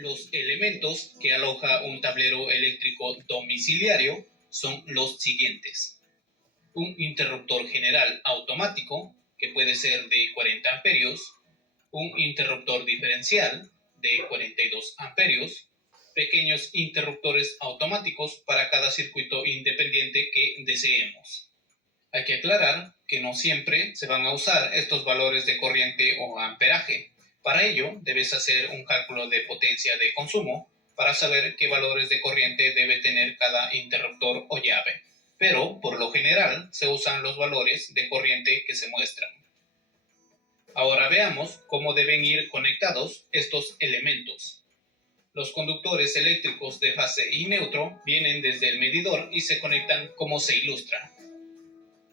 Los elementos que aloja un tablero eléctrico domiciliario son los siguientes. Un interruptor general automático, que puede ser de 40 amperios, un interruptor diferencial de 42 amperios, pequeños interruptores automáticos para cada circuito independiente que deseemos. Hay que aclarar que no siempre se van a usar estos valores de corriente o amperaje. Para ello, debes hacer un cálculo de potencia de consumo para saber qué valores de corriente debe tener cada interruptor o llave. Pero, por lo general, se usan los valores de corriente que se muestran. Ahora veamos cómo deben ir conectados estos elementos. Los conductores eléctricos de fase y neutro vienen desde el medidor y se conectan como se ilustra.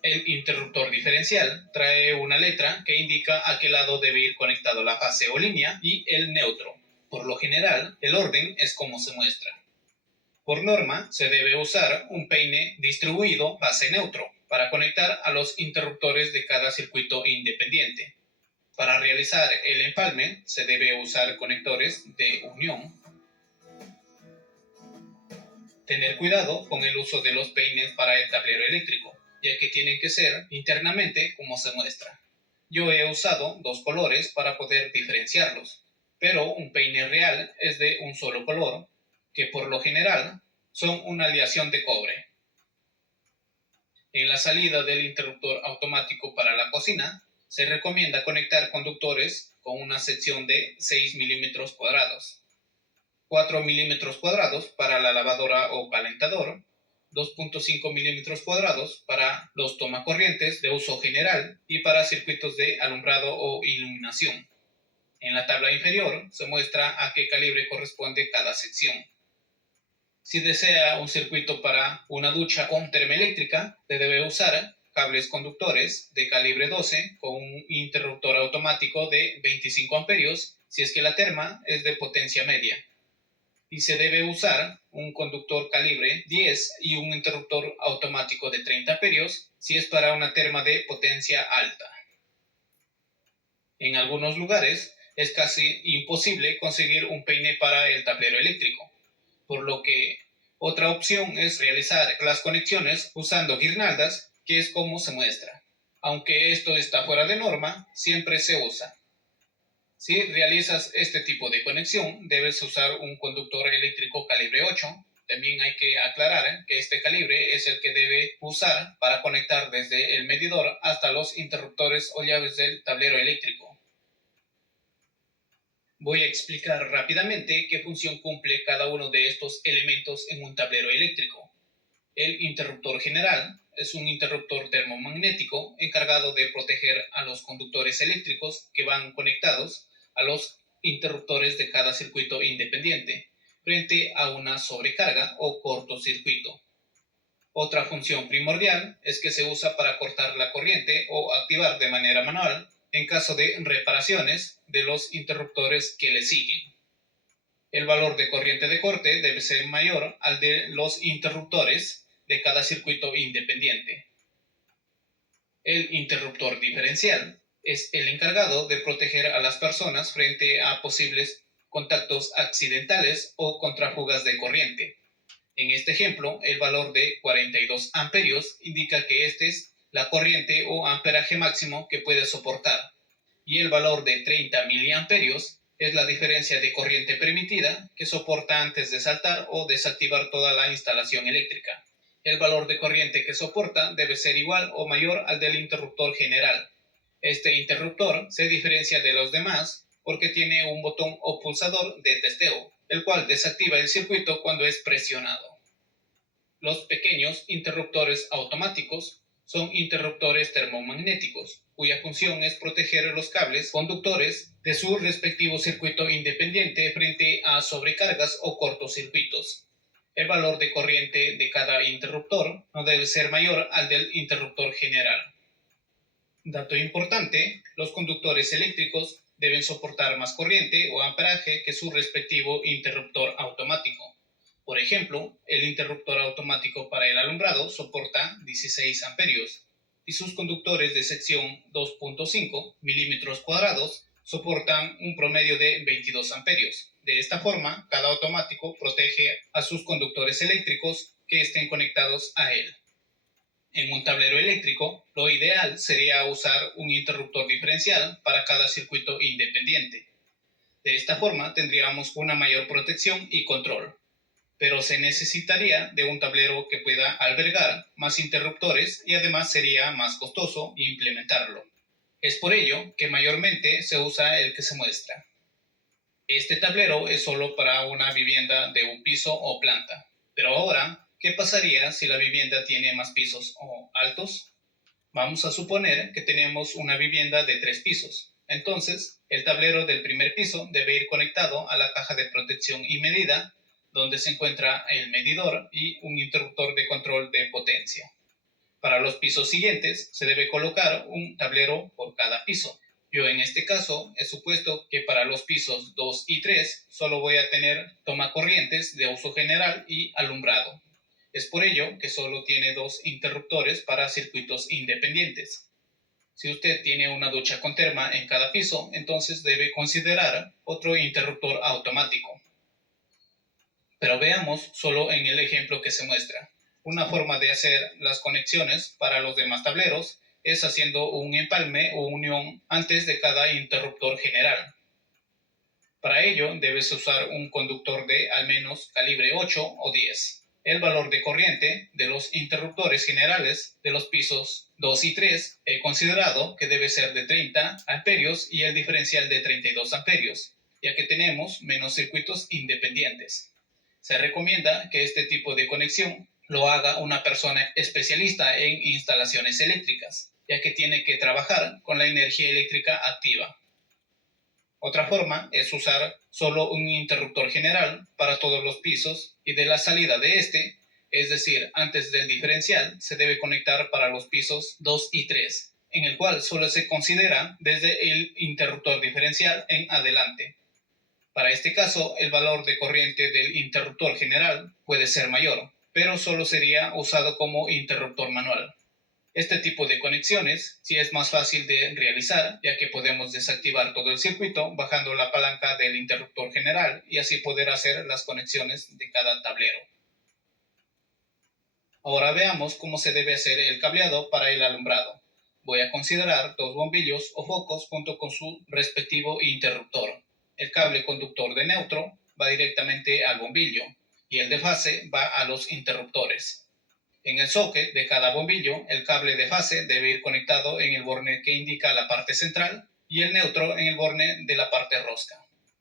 El interruptor diferencial trae una letra que indica a qué lado debe ir conectado la fase o línea y el neutro. Por lo general, el orden es como se muestra. Por norma, se debe usar un peine distribuido fase-neutro para conectar a los interruptores de cada circuito independiente. Para realizar el empalme, se debe usar conectores de unión. Tener cuidado con el uso de los peines para el tablero eléctrico, ya que tienen que ser internamente como se muestra. Yo he usado dos colores para poder diferenciarlos, pero un peine real es de un solo color, que por lo general son una aleación de cobre. En la salida del interruptor automático para la cocina, se recomienda conectar conductores con una sección de 6 milímetros cuadrados, 4 milímetros cuadrados para la lavadora o calentador, 2.5 milímetros cuadrados para los tomacorrientes de uso general y para circuitos de alumbrado o iluminación. En la tabla inferior se muestra a qué calibre corresponde cada sección. Si desea un circuito para una ducha con termoeléctrica, se debe usar cables conductores de calibre 12 con un interruptor automático de 25 amperios si es que la terma es de potencia media. Y se debe usar un conductor calibre 10 y un interruptor automático de 30 amperios si es para una terma de potencia alta. En algunos lugares es casi imposible conseguir un peine para el tablero eléctrico, por lo que otra opción es realizar las conexiones usando guirnaldas, que es como se muestra. Aunque esto está fuera de norma, siempre se usa. Si realizas este tipo de conexión, debes usar un conductor eléctrico calibre 8. También hay que aclarar que este calibre es el que debe usar para conectar desde el medidor hasta los interruptores o llaves del tablero eléctrico. Voy a explicar rápidamente qué función cumple cada uno de estos elementos en un tablero eléctrico. El interruptor general es un interruptor termomagnético encargado de proteger a los conductores eléctricos que van conectados a los interruptores de cada circuito independiente frente a una sobrecarga o cortocircuito. Otra función primordial es que se usa para cortar la corriente o activar de manera manual en caso de reparaciones de los interruptores que le siguen. El valor de corriente de corte debe ser mayor al de los interruptores de cada circuito independiente. El interruptor diferencial es el encargado de proteger a las personas frente a posibles contactos accidentales o contrafugas de corriente. En este ejemplo, el valor de 42 amperios indica que esta es la corriente o amperaje máximo que puede soportar, y el valor de 30 miliamperios es la diferencia de corriente permitida que soporta antes de saltar o desactivar toda la instalación eléctrica. El valor de corriente que soporta debe ser igual o mayor al del interruptor general. Este interruptor se diferencia de los demás porque tiene un botón o pulsador de testeo, el cual desactiva el circuito cuando es presionado. Los pequeños interruptores automáticos son interruptores termomagnéticos, cuya función es proteger los cables conductores de su respectivo circuito independiente frente a sobrecargas o cortocircuitos. El valor de corriente de cada interruptor no debe ser mayor al del interruptor general. Dato importante, los conductores eléctricos deben soportar más corriente o amperaje que su respectivo interruptor automático. Por ejemplo, el interruptor automático para el alumbrado soporta 16 amperios y sus conductores de sección 2.5 milímetros cuadrados soportan un promedio de 22 amperios. De esta forma, cada automático protege a sus conductores eléctricos que estén conectados a él. En un tablero eléctrico, lo ideal sería usar un interruptor diferencial para cada circuito independiente. De esta forma tendríamos una mayor protección y control, pero se necesitaría de un tablero que pueda albergar más interruptores y además sería más costoso implementarlo. Es por ello que mayormente se usa el que se muestra. Este tablero es solo para una vivienda de un piso o planta. Pero ahora, ¿qué pasaría si la vivienda tiene más pisos o altos? Vamos a suponer que tenemos una vivienda de 3 pisos. Entonces, el tablero del primer piso debe ir conectado a la caja de protección y medida, donde se encuentra el medidor y un interruptor de control de potencia. Para los pisos siguientes, se debe colocar un tablero por cada piso. Yo en este caso he supuesto que para los pisos 2 y 3 solo voy a tener tomacorrientes de uso general y alumbrado. Es por ello que solo tiene 2 interruptores para circuitos independientes. Si usted tiene una ducha con terma en cada piso, entonces debe considerar otro interruptor automático. Pero veamos solo en el ejemplo que se muestra. Una forma de hacer las conexiones para los demás tableros es haciendo un empalme o unión antes de cada interruptor general. Para ello debes usar un conductor de al menos calibre 8 o 10. El valor de corriente de los interruptores generales de los pisos 2 y 3 he considerado que debe ser de 30 amperios y el diferencial de 32 amperios, ya que tenemos menos circuitos independientes. Se recomienda que este tipo de conexión lo haga una persona especialista en instalaciones eléctricas, ya que tiene que trabajar con la energía eléctrica activa. Otra forma es usar solo un interruptor general para todos los pisos y de la salida de este, es decir, antes del diferencial, se debe conectar para los pisos 2 y 3, en el cual solo se considera desde el interruptor diferencial en adelante. Para este caso, el valor de corriente del interruptor general puede ser mayor, pero solo sería usado como interruptor manual. Este tipo de conexiones sí es más fácil de realizar, ya que podemos desactivar todo el circuito bajando la palanca del interruptor general y así poder hacer las conexiones de cada tablero. Ahora veamos cómo se debe hacer el cableado para el alumbrado. Voy a considerar 2 bombillos o focos junto con su respectivo interruptor. El cable conductor de neutro va directamente al bombillo y el de fase va a los interruptores. En el socket de cada bombillo, el cable de fase debe ir conectado en el borne que indica la parte central y el neutro en el borne de la parte rosca.